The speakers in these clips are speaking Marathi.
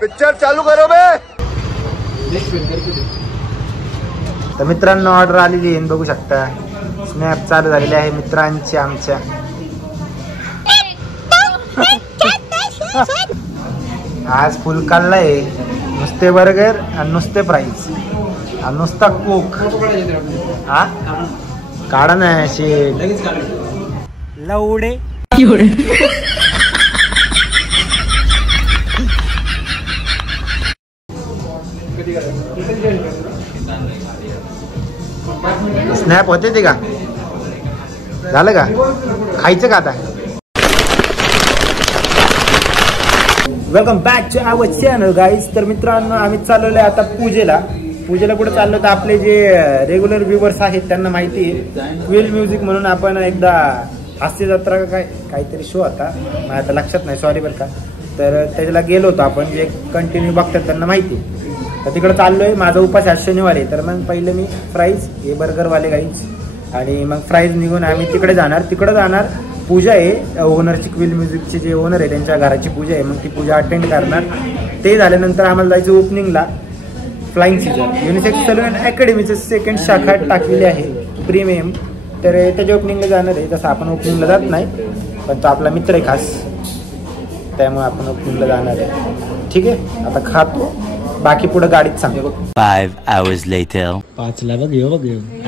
पिक्चर चालू करो बे। तर मित्रांनो ऑर्डर आलेली आहे, बघू शकता स्नॅप चालू झालेले आहे मित्रांचे आमच्या. आज फुल काढलाय, नुसते बर्गर आणि नुसते प्राईस आणि नुसता कोक. हा काढा ना शे लवडे. स्नॅप होते ते का झालं का खायचं का आता. Welcome back to our channel guys. तर मित्रांनो आम्ही चाललेलो आहे आता पूजेला कुठे चाललो तर आपले जे रेग्युलर व्ह्युअर्स आहेत त्यांना माहिती आहे क्विल म्युझिक म्हणून आपण एकदा हास्य जत्रा काहीतरी शो होता, मला आता लक्षात नाही, सॉरी बरं का. तर त्याला गेलो होतो आपण, जे कंटिन्यू बघतात त्यांना माहिती आहे. तर तिकडे चाललो आहे, माझा उपास आज शनिवार आहे. तर मग पहिले मी फ्राईज हे बर्गरवाले गाईज आणि मग फ्राईज निघून आम्ही तिकडे जाणार. पूजा आहे ओनरची, क्विल म्युझिकचे जे ओनर आहे त्यांच्या घराची पूजा आहे, मग ती पूजा अटेंड करणार. ते झाल्यानंतर आम्हाला जायचं ओपनिंगला. फ्लाइंग सीझन युनिसेक्स सलून अकॅडमीचं सेकंड शाखा टाकलेली आहे प्रीमियम, तर त्याच्या ओपनिंगला जाणार आहे. तसं आपण ओपनिंगला जात नाही, पण तो आपला मित्र आहे खास, त्यामुळे आपण ओपनिंगला जाणार आहे. ठीक आहे, आता खातो, बाकी पुढे गाडीत सांगतो. 5 hours later. 5ला बघ.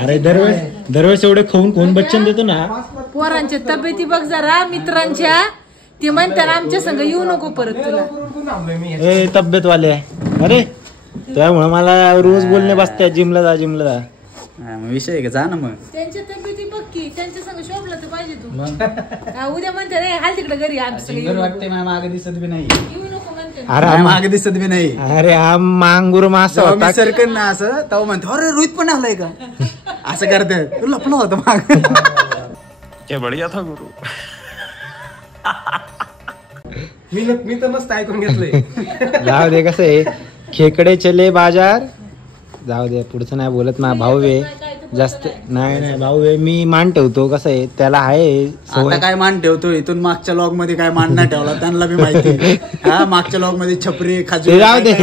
अरे दरवेळेस एवढे खाऊन बच्चन देतो ना. पोरांच्या तब्येती बघ जरा मित्रांच्या, ते म्हणतात आमच्या संग येऊ नको परत तुला. ए तब्येतवाले, अरे त्यामुळे मला रोज बोलणे बसतात जिमला जा. विषय का जा ना मग. त्यांच्या तब्येती बघ की, त्यांच्या संग शोभला तर पाहिजे तू. उद्या म्हणते रे हाल तिकडे घरी वाटते मागे दिसत बी नाही, येऊ नको म्हणते. अरे मागे दिसत बी नाही. अरे हा मांगुर मासा होता सरकन ना असं, तेव्हा म्हणतो अरे रोहित पण आलाय का, असं करते. तू लपलं होतं माग. क्या बढिया था गुरु. मी तर मस्त ऐकून घेतलंय. जाऊ दे, कसं आहे खेकडे चले बाजार. जाऊ दे, पुढचं नाही बोलत. ना भाऊ आहे जास्त नाही भाऊ आहे, मी मान ठेवतो. कसं आहे त्याला आहे आता काय मान ठेवतो. इथून मागच्या लॉग मध्ये काय मान नाही ठेवला, त्यांना बी माहिती. हा मागच्या लॉग मध्ये छपरी खाजू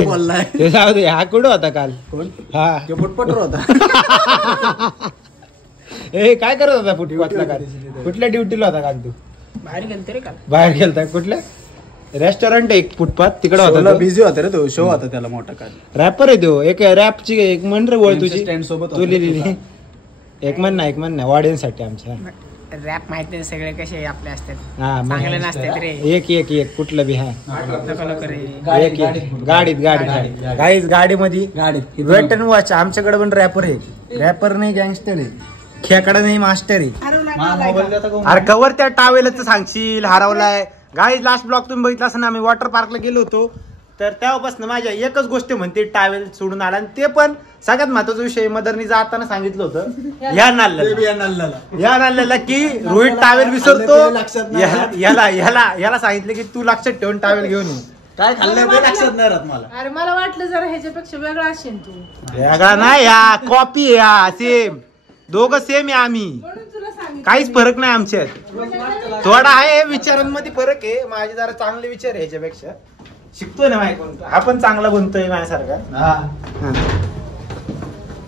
बोललाय. ते जाऊ दे. हा कुठं होता काल? कोण? हा पोटपटर होता. ए काय करत होता फुटपाथला काल? कुठल्या ड्युटीला होता काल तू? बाहेर गेलते रे काल. बाहेर गेलता कुठल्या रेस्टॉरंट एक फुटपाथ तिकडे होता. बिझी होता रे तो, शो होता त्याला मोठा काल. रॅपर आहे तो. एक रॅपची एक म्हण रे बोल तुझी स्टँड सोबत तू लिहिलेली. एक म्हण ना ऑडियन्स साठी आमच्या. रॅप माहिती नाही सगळे कसे आपले असतात. हा चांगले नसतात रे. एक कुठलं बी. हा गाडीत गाईज गाडीमध्ये गाडीत वेट अँड वॉच. आमच्याकडे पण रॅपर आहे. रॅपर नाही गँगस्टर आहे, खेकडा नाही मास्टर आहे. अरे कवर त्या टावेलच सांगशील हरवलाय. गाईज लास्ट ब्लॉग तुम्ही बघितला असं ना, आम्ही वॉटर पार्कला गेलो होतो. तर तेव्हापासून माझ्या एकच गोष्ट म्हणते, टावेल सोडून आला. आणि ते पण सगळ्यात महत्वाचा विषय मदरनी जाताना सांगितलं होतं या नाल्याला की रोहित टावेल विसरतो. याला सांगितलं की तू लक्षात ठेवून टावेल घेऊन ये. काय खाल्लं ते लक्षात नाही राहत मला. अरे मला वाटलं जरा ह्याच्यापेक्षा वेगळा असेल तू. वेगळा नाही, या कॉपी या सेम. दोघं सेम आहे आम्ही, काहीच फरक नाही आमच्यात. थोडा आहे विचारांमध्ये फरक आहे. माझे जरा चांगले विचार आहे ह्याच्यापेक्षा. शिकतोय ना माझ्याकडून, हा पण चांगला बनतोय माझ्यासारखा.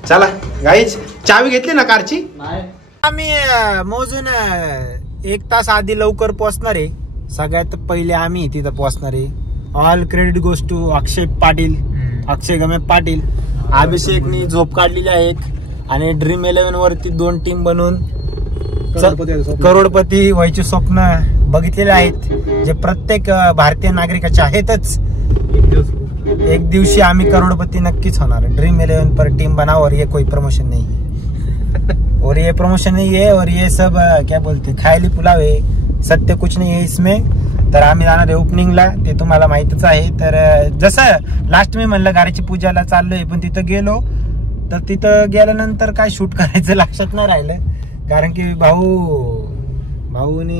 चला गाईज, चावी घेतली ना कारची? आम्ही मोजून 1 तास आधी लवकर पोहोचणार आहे. सगळ्यात पहिले आम्ही तिथं पोहोचणार आहे. ऑल क्रेडिट गोज टू अक्षय गमे पाटील. अभिषेकनी झोप काढलेली आहे आणि ड्रीम 11 वरती 2 टीम बनवून करोडपती व्हायचे स्वप्न बघितलेले आहेत, जे प्रत्येक भारतीय नागरिकाचे आहेतच. एक दिवशी आम्ही करोडपती नक्कीच होणार. ड्रीम 11 पर टीम बना और ये कोई प्रमोशन नहीं है, और ये प्रमोशन नहीं है, और ये सब क्या बोलते खायली पुलाव है, सत्य कुछ नहीं है इसमें. तर आम्ही जाणार आहे ओपनिंगला, ते तुम्हाला माहितच आहे. तर जसं लास्ट मी म्हणलं गाडीची पूजाला चाललोय, पण तिथं गेलो तर तिथं गेल्यानंतर काय शूट करायचं लक्षात नाही राहिलं, कारण की भाऊनी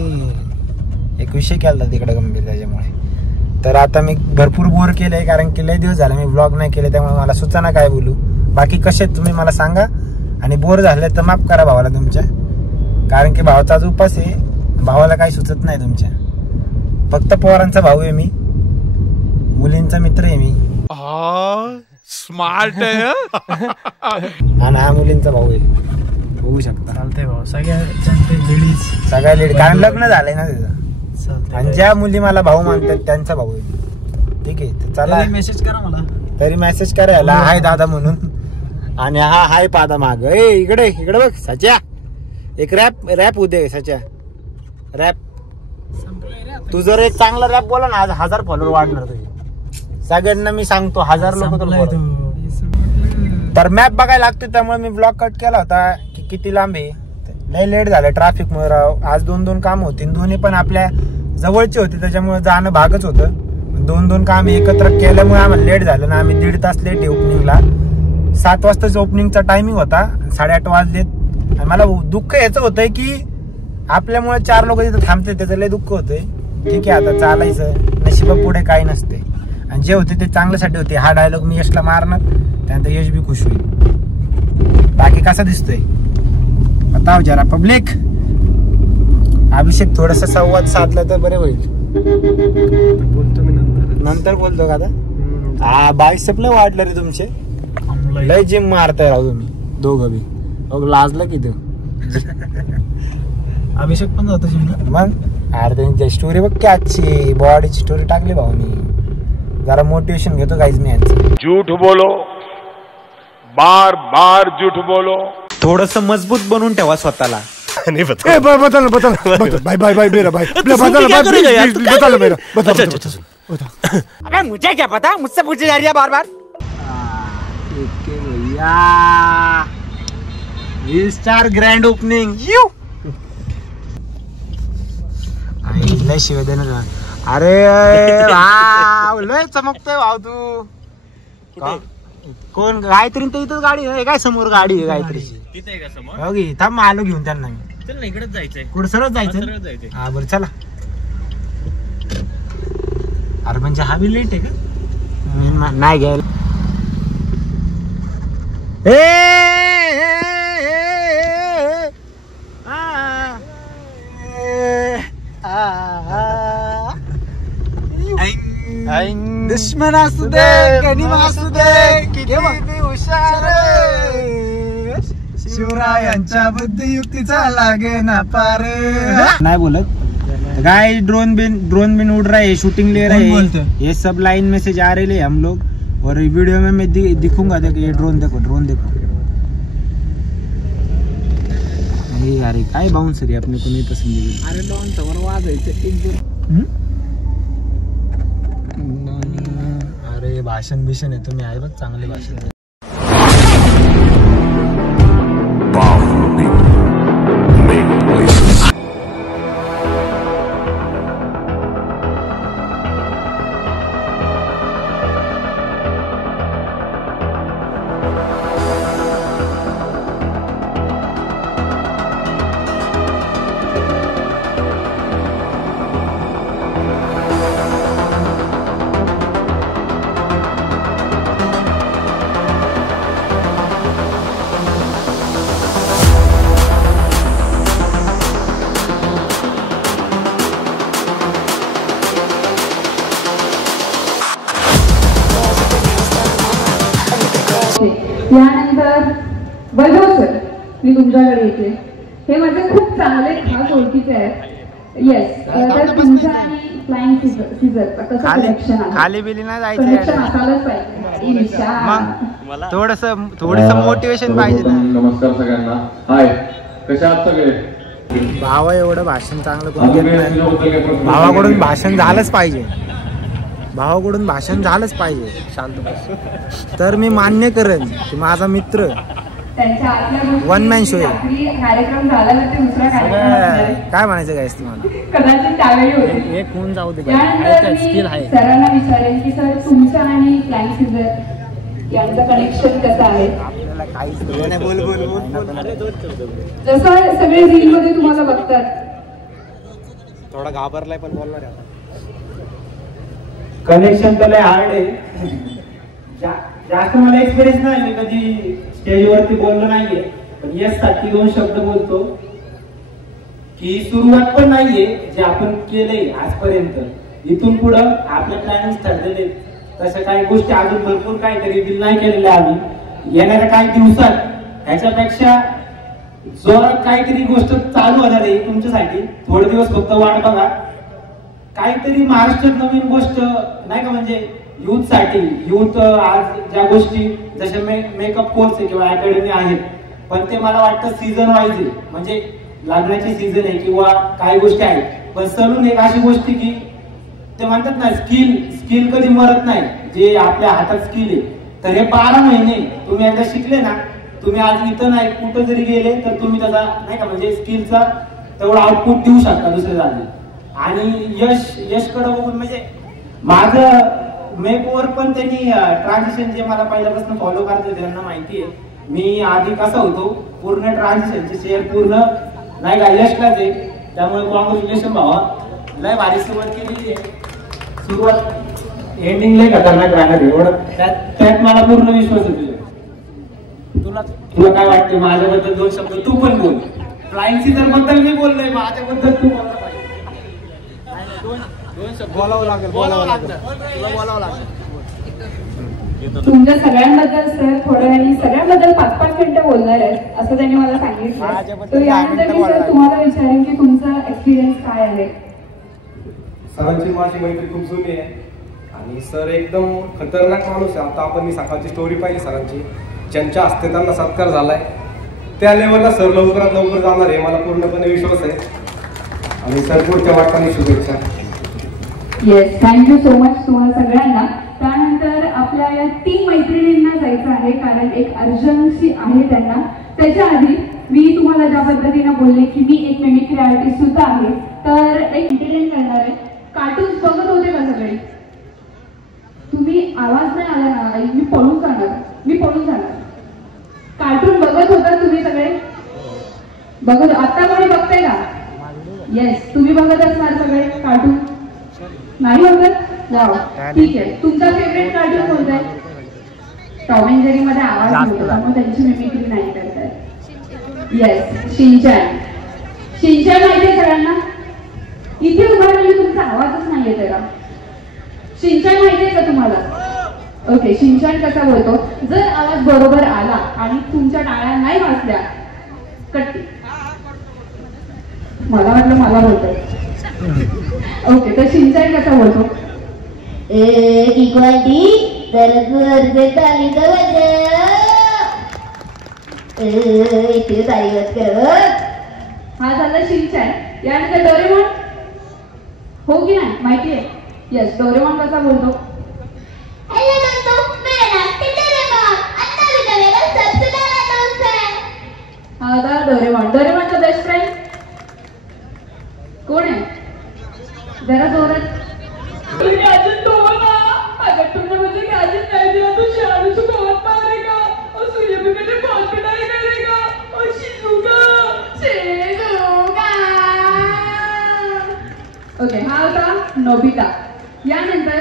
एक विषय केला तिकडे गंभीर, त्याच्यामुळे. तर आता मी भरपूर बोर केलंय, कारण की लय दिवस झाला मी ब्लॉग नाही केले, त्यामुळे मला सुचना काय बोलू. बाकी कसे तुम्ही मला सांगा, आणि बोर झाले तर माफ करा भावाला तुमच्या, कारण की भावाचा आज उपास आहे, भावाला काही सुचत नाही तुमच्या. फक्त पोरांचा भाऊ आहे मी, मुलींचा मित्र आहे मी. स्मार्ट आहे. आणि हा मुलींचा भाऊ आहे, बघू शकता. चालतंय भाऊ, सगळ्या लेडीज कारण लग्न झालंय ना त्याचं. आणि ज्या मुली मला भाऊ मानतात त्यांचा भाऊ आहे. ठीक आहे, तर चला मेसेज करा मला. तरी मेसेज करायला हाय दादा म्हणून. आणि हा हाय पादा माग. ए इकडे इकडे बघ सच्या, एक रॅप उदे सच्या रॅप. तू जर एक चांगला रॅप बोला ना, आज 1000 फॉलोअर वाढणार तुझे. सगळ्यांना मी सांगतो 1000 लोक. तर मॅप बघायला लागतो, त्यामुळे मी ब्लॉग कट केला होता की किती लांब आहे. लय लेट झालं ट्रॅफिक मुळे राव. आज 2 काम होती, दोन्ही पण आपल्या जवळचे होते, त्याच्यामुळे जाणं भागच होतं. 2 काम एकत्र केल्यामुळे आम्हाला लेट झालं ना. आम्ही 1.5 तास लेट आहे ओपनिंगला. 7 वाजताच ओपनिंगचा टायमिंग होता, 8:30 वाजलेत. आणि मला दुःख याचं होतंय की आपल्यामुळे 4 लोक तिथं थांबते, त्याचं लय दुःख होतंय. ठीक आहे, आता चालायचं, नशिबा पुढे काही नसते. आणि जे होते ते चांगल्यासाठी होते. हा डायलॉग मी यशला मारणार, त्यानंतर यश बी खुश होईल. बाकी कसा दिसतोय बताव जरा पब्लिक. अभिषेक थोडस संवाद साधला तर बरे होईल. बोलतो मी नंतर बोलतो का आता. हा बायसेप लय वाढलं रे तुमचे. लय जिम मारताय राव तुम्ही दोघं बी. लाजलं की तू. अभिषेक पण जातो जिमला मग. अरे त्यांची स्टोरी बघ की आजची बॉडीची स्टोरी टाकली भाऊ मी. जरा मोटिवेशन घेतो गाईज मी यांचं. झूठ बोलो, बार बार झूठ बोलो. थोडस मजबूत बनवून ठेवा स्वतःला. नहीं बता भाई भाई भाई मेरा भाई अबे मुझे क्या पता, मुझसे पूछे जा रही है बार बार. स्टार ग्रँड ओपनिंग यू. लय शिवाय देणार. अरे लय चमकतोय भाऊ तू. कोण गायत्री तर इथं गाडी आहे काय, समोर गाडी आहे गायत्रीची. हो गे थांब, आलो घेऊन त्यांना. मी इकडेच जायचंय. कुठं सरळ जायचं. हा बरं चला. अरे म्हणजे हा बी लेट आहे का नाही घ्यायला. दुश्मन असू दे गनिम असू दे किती हुशार, शिवरायांच्या बुद्धियुक्तीचा लागे ना पार. नाही बोलत गाय. ड्रोन बिन उड़ रहा है, शूटिंग ले रहे हैं. ये सब लाइन में से जा रहे हैं हम लोग. और वीडियो में मैं दिखूंगा. देखो ये ड्रोन देखो, ड्रोन देखो. अरे काय बाउंसर आहे, आपने को नहीं पसंद. अरे लॉन समोर वाजायचं. अरे भाषण बिषण आहे तुम्ही आहे बघ, चांगले भाषण. यानंतर वैभव सर, मी तुमच्याकडे येते. हे माझे खूप चांगले खास ओळखीचे आहेत. येस, तर तुमच्या आणि फ्लाइंग सीझर कसं कनेक्शन आहे? खाली बिली नाही जायचं, कनेक्शन असायलाच पाहिजे. मग थोडस मोटिवेशन पाहिजे ना. नमस्कार सगळ्यांना. हाय, कशा आहात सगळे? भावा एवढं भाषण चांगलं कोण घेत नाही. भावाकडून भाषण झालंच पाहिजे. भावाकडून भाषण झालंच पाहिजे. शांत बस. तर मी मान्य करेन की माझा मित्र वन मॅन शो आहे. कार्यक्रम झाला तर ते दुसरा कार्यक्रम काय म्हणायचं काय तुम्हाला? कदाचित त्यावेळी होते. एक होऊन जाऊ दे. स्किल आहे. सरांना विचारेन की सर तुमचं आणि फ्लाइंग सीझर यांचं कनेक्शन कसं आहे? आपल्याला काहीच नाही. बोल बोल बोल. जसं सगळे रील मध्ये तुम्हाला बघतात. थोडा घाबरलाय पण बोलणार आहे. कनेक्शन तर लय हार्ड आहे. जास्त मला एक्सपिरियन्स नाही, मी कधी स्टेजवरती बोललो नाहीये. पण यस साठी 2 शब्द बोलतो की सुरुवात पण नाहीये जे आपण केलंय आजपर्यंत. इथून पुढं आपले प्लॅनिंग ठरलेले. तशा काही गोष्टी अजून भरपूर काहीतरी रिव्हील नाही केलेल्या आम्ही. येणाऱ्या काही दिवसात ह्याच्यापेक्षा जोरात काहीतरी गोष्ट चालू होणार आहे तुमच्यासाठी. थोडे दिवस फक्त वाट बघा. काहीतरी महाराष्ट्रात नवीन गोष्ट नाही का, म्हणजे युथ साठी. युथ आज ज्या गोष्टी जसे मेकअप कोर्स आहे किंवा अकॅडमी आहेत, पण ते मला वाटतं सीझन वाईज आहे. म्हणजे लग्नाची सीझन आहे किंवा काही गोष्टी आहेत, पण सलून एक अशी गोष्ट की ते म्हणतात ना स्किल कधी मरत नाही. जे आपल्या हातात स्किल आहे, तर हे 12 महिने तुम्ही एकदा शिकले ना, तुम्ही आज इथं नाही कुठं जरी गेले तर तुम्ही त्याचा नाही का म्हणजे स्किलचा तेवढा आउटपुट देऊ शकता दुसऱ्या जागी. आणि यशकडे बघून म्हणजे माझं मेकओव्हर पण त्यांनी ट्रान्झिशन जे मला पहिल्यापासून फॉलो करते त्यांना माहिती आहे. मी आधी कसा होतो, पूर्ण ट्रान्झिशनचे शेअर पूर्ण नाही का यशलाच आहे. त्यामुळे कॉंग्रॅच्युलेशन भावा, लय भारी सुरुवात केलेली आहे. सुरुवात एंडिंग लय खतरनाक राहणार एवढं त्यात मला पूर्ण विश्वास आहे. तुला काय वाटतं माझ्याबद्दल 2 शब्द तू पण बोल. फ्लाइंग सीझर बद्दल मी बोललोय, माझ्याबद्दल तू बोलला पाहिजे. तुमच्या सगळ्यांबद्दल सर थोड्या वेळाने सगळ्यांबद्दल 5-5 मिनिटं बोलणार आहेत असं त्यांनी मला सांगितलं. तर यानंतर मी सर तुम्हाला विचारेन की तुमचा एक्सपिरियन्स काय आहे. सरांची माझी मैत्री खूप जुनी आहे आणि सर एकदम खतरनाक माणूस आहे. आता आपण मी सकाळची स्टोरी पाहिली सरांची, ज्यांच्या हस्ते त्यांना सत्कार झालाय त्या लेवलला सर लवकरात लवकर जाणार आहे मला पूर्णपणे विश्वास आहे. आणि सर पुढच्या वाटपाने शुभेच्छा. येस, थँक्यू सो मच तुम्हाला सगळ्यांना. त्यानंतर आपल्या या 3 मैत्रिणींना जायचं आहे कारण एक अर्जन्सी आहे त्यांना. त्याच्या आधी मी तुम्हाला ज्या पद्धतीने बोलले की मी एक मिमिक्री आर्टिस्ट सुद्धा आहे, तर एक एंटरटेन करणार आहे. कार्टून्स बघत होते का सगळे? तुम्ही आवाज नाही आला ना, मी पळून जाणार. कार्टून बघत होता तुम्ही सगळे? बघत आता कोणी बघताय का? येस, तुम्ही बघत असणार सगळे कार्टून. नाही बघत? जाओ, ठीक आहे. तुमचा फेवरेट कार्टून कोणता आहे? टॉम अँड जेरी मध्ये आवाज होतो त्यामुळे त्यांची मिमिक्री नाही करतात. येस, शिनचॅन माहिती आहे सगळ्यांना? इथे उभा राहिली तुमचा आवाजच नाहीये त्याला. शिनचॅन माहिती आहे का तुम्हाला? ओके, शिनचॅन कसा बोलतो? जर आवाज बरोबर आला आणि तुमच्या टाळ्या नाही वाजल्या कट्टी. मला वाटलं मला बोलतोय. ओके, तर शिनचॅन कसा बोलतो? हा झाला शिनचॅन. यानंतर डोरेमॉन, हो की नाही माहिती आहे? येस, डोरेमॉन कसा बोलतो? हा डोरेमॉनचा बेस्ट फ्रेंड कोण आहे? जरा जोरात. तुमने मुझे गैजेट नहीं दिया तो शारू से बहुत मारेगा और सूर्य भी मेरे बहुत पिटाई करेगा और शिजुका ओके, हा होता नोबिता. यानंतर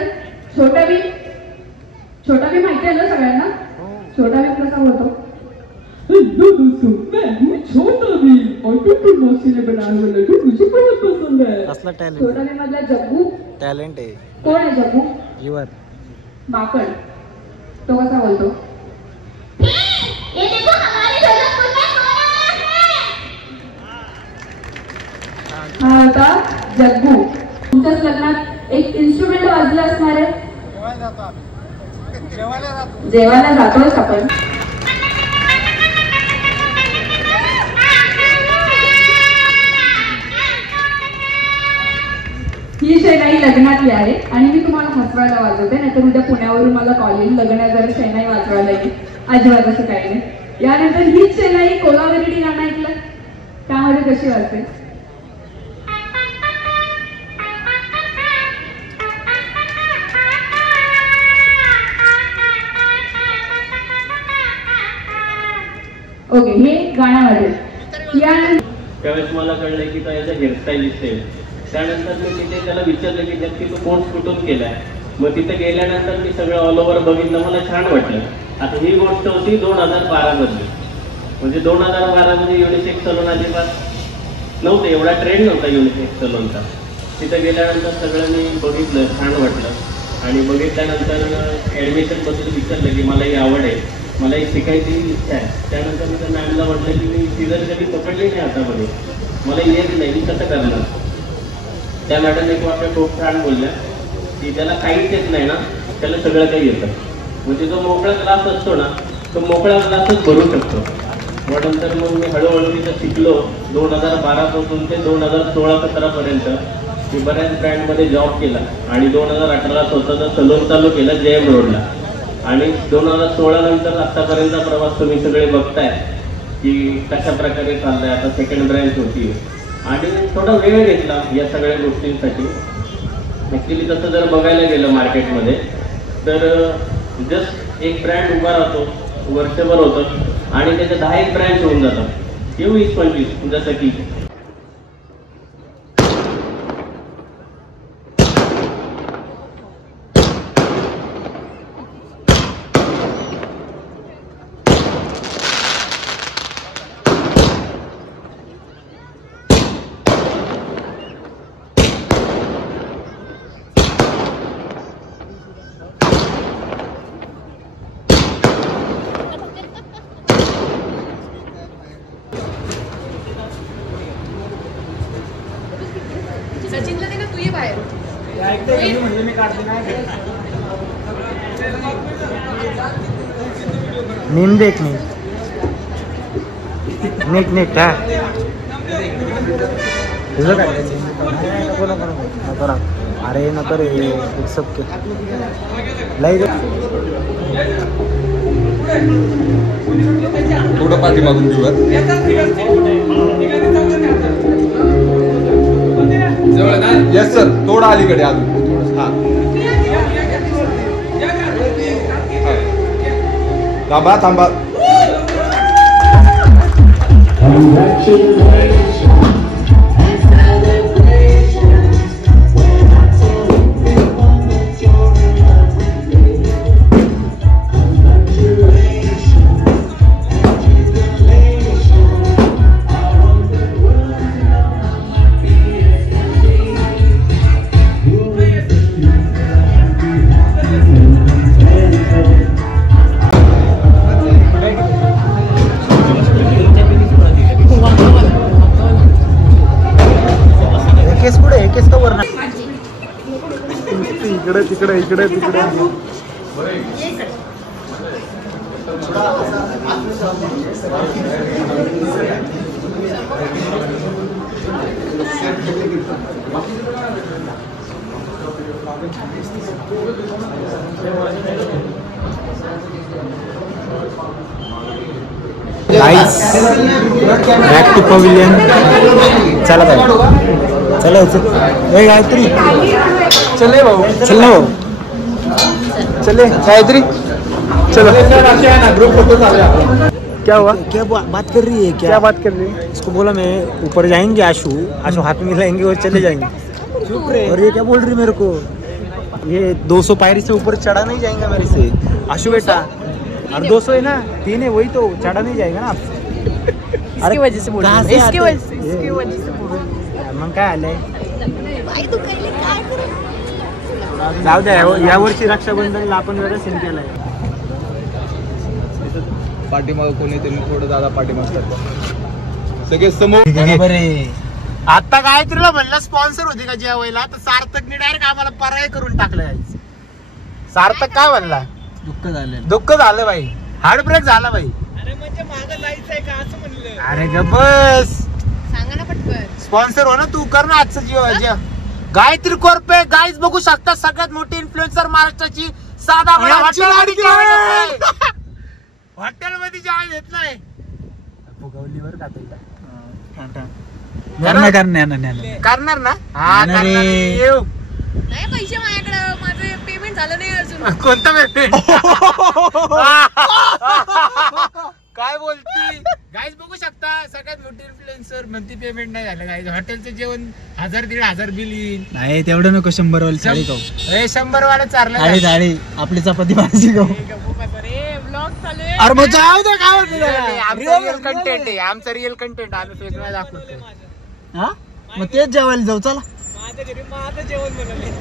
छोटा भीम माहिती आहे ना सगळ्यांना? छोटा भीम कसा बोलतो? छोटा भीम और टुटू मौसी ने बनाने वाला लड्डू मुझे बहुत पसंद है. असला टॅलेंट. छोटा भीम मधला जग्गू टॅलेंट आहे. कोण आहे जग्गू? युवर माकड. तो कसा बोलतो? ये देखो हमारे ढोलकपुर में कौन आया है. हा होता जग्गू. तुमच्याच लग्नात एक इन्स्ट्रुमेंट वाजलं असणार आहे. जेवायला जातोय आपण. ही शेणाई लग्नातली आहे आणि मी तुम्हाला हसवायला वाजवते, नाहीतर उद्या पुण्यावरून मला कॉल येईल लग्नात जर शेणाई वाजवायला येईल. अजिबात असं काही नाही. यानंतर हीच शेणाई कोलावरडी गाणं ऐकलं, त्यामध्ये कशी वाजते? ओके, हे गाण्यामध्ये. त्यावेळेस मला कळलं की तो याचा हेअरस्टाईलिस्ट आहे. त्यानंतर मी तिथे त्याला विचारलं की नक्की तो कोर्स कुठून केलाय. मग तिथे गेल्यानंतर मी सगळं ऑल ओव्हर बघितलं, मला छान वाटलं. आता ही गोष्ट होती 2012 मधली. म्हणजे 2012 मध्ये युनिसेक्स सलून अजिबात नव्हतं, एवढा ट्रेंड नव्हता युनिसेक्स सलूनचा. तिथे गेल्यानंतर सगळं मी बघितलं, छान वाटलं. आणि बघितल्यानंतर ॲडमिशनबद्दल विचारलं की मला ही आवड आहे, मला एक शिकायची इच्छा आहे. त्यानंतर मी त्या मॅमला म्हटलं की मी सीझन कधी पकडली नाही आतामध्ये, मला येत नाही, मी कसं करणार. त्या मॅडम एक वाक्य खूप छान बोलल्या की त्याला काहीच येत नाही ना त्याला सगळं काही येतं. म्हणजे जो मोकळा क्लास असतो ना तो मोकळा क्लासच भरू शकतो. मग नंतर मग मी हळूहळू तिथं शिकलो. 2012 पासून ते 2016-17 मी बऱ्याच ब्रँडमध्ये जॉब केला आणि 2018 स्वतःचा सलून चालू केला JM रोडला. आणि 2016 नंतर आतापर्यंत प्रवास तुम्ही सगळे बघताय की कशा प्रकारे चाललाय. आता सेकंड ब्रँच होती आणि थोडा वेळ घेतला या सगळ्या गोष्टींसाठी. ॲक्च्युली तसं जर बघायला गेलं मार्केटमध्ये तर जस्ट एक ब्रँड उभा राहतो, वर्षभर होतं आणि त्याच्या 10 ब्रँच होऊन जातात, 20-25. जसं की सचिनला दे ना, तू ये बाहेर. म्हणजे मी काढते नाही नेम देख नीट नीट हा तुझं काय नको. अरे नको रे सबके लाई थोडं पाठीमागून घेऊयात. येस सर, थोडं अलीकडे अजून. हा थांबा थांबा. इकडे इकडे तिकडे बॅक टू पवेलियन. चला भाई चला गायत्री चले भाऊ चल भाऊ चले गायत्री चलो. ग्रुप फोटो क्या हुआ क्या बात कर रही है क्या बात कर रही है. इसको बोला मैं ऊपर जाएंगे आशु हाथ में मिलाएंगे और चले जाएंगे. और ये क्या बोल रही मेरे को ये 200 पायरी से ऊपर चढ़ा नहीं जाएगा मेरे से. आशु बेटा और 200 है ना 3 है वही तो चढ़ा नहीं जाएगा ना. इसकी वजह से बोल रहा है. इसकी वजह से बोल रहा है. मग काय आलंय जाऊ द्या. या वर्षी रक्षाबंधनला आपण वेगळा सीन केलाय. पाठीमाग कोणी त्यांनी थोडं दादा पाठीमाग सगळे समोर. बरोबर आहे. आता गायत्रीला म्हणलं स्पॉन्सर होती का जेवायला तर सार्थकने डायरेक्ट आम्हाला पर्याय करून टाकलं. सार्थक काय म्हणला दुःख झालं बाई, हार्ट ब्रेक झाला बाई. अरे म्हणजे मागं जायचंय का असं म्हणलं. अरे गबस सांगा ना पटकन. स्पॉन्सर हो ना तू, कर ना आजचं जेव. गायत्री कोरपे गाईज बघू शकता, सगळ्यात मोठी इन्फ्लुएन्सर महाराष्ट्राची. साधा हॉटेल मध्ये जेवण घेत नाही फुगवलीवर करणार ना. हा येऊ नाही पैसे माझ्याकडे, माझं पेमेंट झालं नाही अजून. कोणतं पेमेंट काय बोलती. गाईज बघू शकता सगळ्यात मोठी इन्फ्लुएन्सर म्हणती पेमेंट नाही झालं. गाईज हॉटेलचं जेवण 1000-1500 बिल येईल. नाही तेवढं नको. 100 वाली थाळी खाऊ. 100 वाला चारला थाळी आपली चपाती भाजी खाऊ. ब्लॉग चालू आहे. अरे मग जाऊ दे काय रिअल कंटेंट आहे. आमचं रिअल कंटेंट आम्ही फेक नाही दाखवतो. हा मग तेच जेवायला जाऊ चला.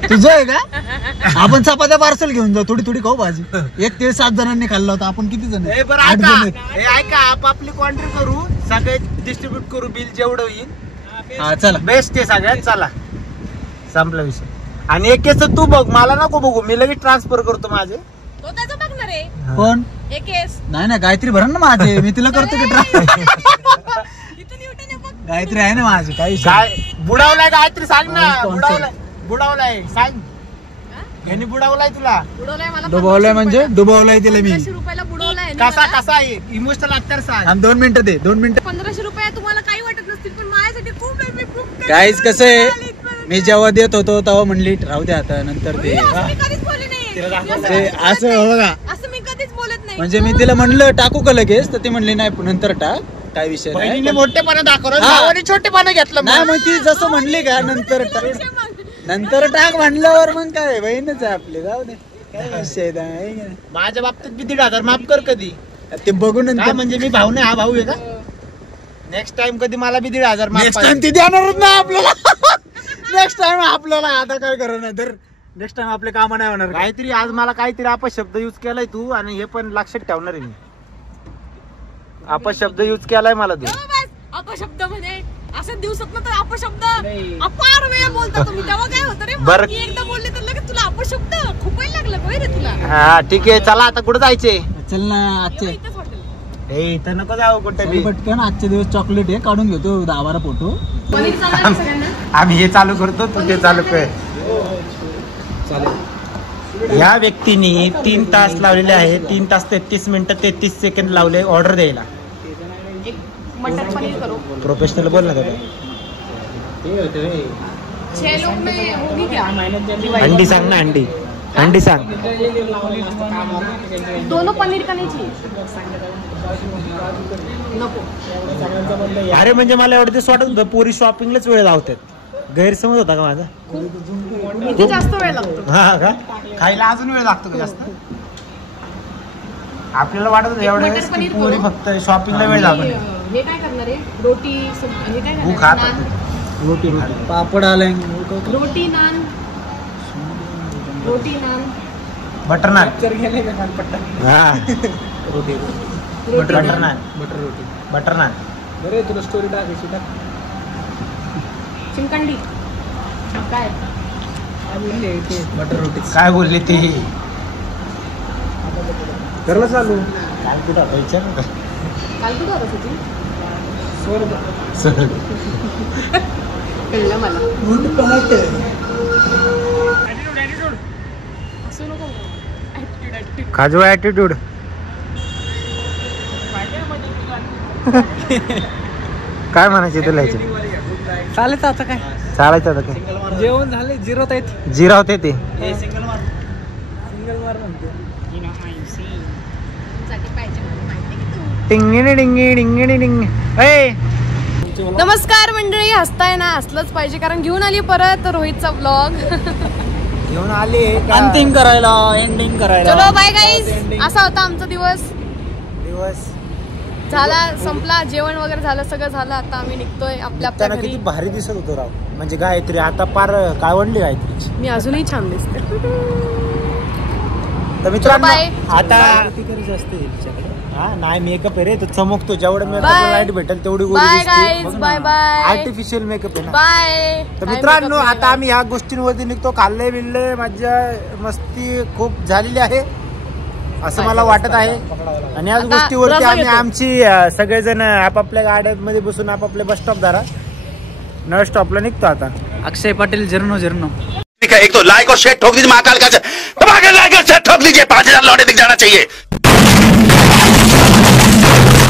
तुझं आहे का? आपण चपात्या पार्सल घेऊन जाऊ, थोडी थोडी खाऊ भाजी. एक ते 7 जणांनी खाल्ला होता, आपण किती जण? 8 जण. ऐका आपापली क्वांटिटी करू, सगळे डिस्ट्रीब्यूट करू, बिल जेवढं येईल. हा चला, बेस्ट आहे सगळ्यात. चला संपला विषय. आणि एक केस तू बघ, मला नको बघू, मी लगेच ट्रान्सफर करतो माझे. तो त्याचं बघणार आहे. कोण? एक केस नाही गायत्री भरण ना माझे, मी तिला करतो की गायत्री आहे ना माझी. काही काय बुडावलाय गायत्री सांग ना. बुडावलाय सांग. यांनी बुडावलाय तुला. डुबवलाय म्हणजे डुबवलाय तिला मी. 1500 रुपयाला बुडवलाय. कसा आहे इमोशनल अत्तर सांग. हम 2 मिनिटं दे, 2 मिनिटं. 1500 रुपये तुम्हाला काही वाटत नसतील, पण माझ्यासाठी खूप आहे. मी खूप गाईज कसं आहे, मी जेव्हा देत होतो तेव्हा म्हणली राहू दे आता, नंतर दे. मी कधीच बोलले नाही असं बघा, असं मी कधीच बोलत नाही. म्हणजे मी तिला म्हणलं टाकू का लगेच, तर ती म्हणली नाही नंतर टाक, काय विषय नाही. मोठेपणा दाखवलं, छोटेपणा घेतलं. नाही मग ती जसं म्हणली का नंतर टाक म्हणल्यावर मग काय बहीणच आहे आपली, जाऊ दे काय विषय नाही. माझ्या बाबतीत मी 1500 माफ कर कधी. ते बघून म्हणजे मी भाऊ नाही, हा भाऊ आहे का? नेक्स्ट टाइम कधी मला बी 1500 माफ. नेक्स्ट टाइम ती देणारच नाही आपल्याला. नेक्स्ट टाइम आपल्याला आता काय करणार नाही, तर नेक्स्ट टाइम आपले काम नाही होणार. काहीतरी आज मला काहीतरी अपशब्द यूज केलाय तू, आणि हे पण लक्षात ठेवणार आहे मी. अपशब्द यूज केलाय मला तू. अपशब्द म्हणजे असं दिवसात तर अपशब्द अपार वेळा बोलता तुम्ही, तेव्हा काय होतं रे? बरं. मी एकदा बोलले तर लगेच तुला अपशब्द खूपच लागलं होय रे तुला. हा ठीक आहे, चला आता कुठे जायचे? चल ना आजचे. ए इथं नको जाऊ कुठे बी. पटकन आजचे दिवस चॉकलेट आहे, काढून घेतो 10-12 फोटो. आम्ही हे चालू करतो, तू ते चालू कर. या व्यक्तीने 3 तास लावलेले आहे. 3 तास 33 मिनिटं 33 सेकंड लावले ऑर्डर द्यायला. मटर पनीर करो. प्रोफेशनल बोल ना दादा. 6 लोग में होगी क्या? अंडी सांग ना, अंडी सांग. दोनों पनीर का नाही चाहिए. नको. अरे म्हणजे मला एवढं दिवस वाटत होतं पुरी शॉपिंगलाच वेळ लावतात. गैरसमज होता का माझा? किती जास्त वेळ लागतो? हा का? खायला अजून वेळ लागतो का जास्त? आपल्याला वाटत होतं एवढं वेळेस की पुरी फक्त शॉपिंगला वेळ लागतो. हे काय करणार आहे? रोटी हे काय भूक खात करणार? रोटी पापड आलाय. रोटी नान बटर नान. हा रोटी बटर नान. बटर नान. बरे तुला स्टोरी टाकायची टाक. चिमकंडी काय बटर रोटी. काय बोलले ते? करला चालू. काल कुठं होता विचार ना. काल कुठं होतं तुझी? स्वर्ग. कळलं मला. असं नको. खाजू ॲटिट्यूड. काय म्हणायचे तुला याचे? चालायचं आता काय? चालायचं आता काय? जेवण झाले, जिरवत आहेत. जिरा होते ते. सिंगल मार म्हणतो. टिंगिणी डिंगी डिंगिणी डिंग. ए नमस्कार मंडळी, हसताय ना, हसलंच पाहिजे कारण घेऊन आली परत रोहितचा ब्लॉग. घेऊन आले अंतिम करायला, एंडिंग करायला. चलो बाय गाईज. असा होता आमचा दिवस झाला, संपला. जेवण वगैरे झालं, सगळं झालं. आता आम्ही निघतोय आपल्या घरी. किती भारी दिसत होतो राव. म्हणजे गायत्री आता पार काय वडली गायत्री. मी अजूनही छान दिसते. तर मित्रांनो बाय. आता हा नाही मेकअप आहे रे, तो चमकतो. जेवढं मेकअप लाईट भेटेल तेवढी bye guys. Bye bye. Artificial makeup आहे ना. बाय. तर मित्रांनो आता आम्ही ह्या गोष्टींवरती निघतो. खाल्ले बिल्ले मज्जा मस्ती खूप झालेली आहे असं मला वाटत आहे. आणि याच गोष्टीवरती आम्ही आमची सगळेजण आपापल्या गाड्यांमध्ये बसून आपापले बस स्टॉप धरा नळ स्टॉपला निघतो आता. अक्षय पाटील झिरनो. एक तो लाइक और शेयर ठोक दीजिए महाकाल का, लाइक और शेयर ठोक दीजिए, 5000 लौटे दिख जाना चाहिए.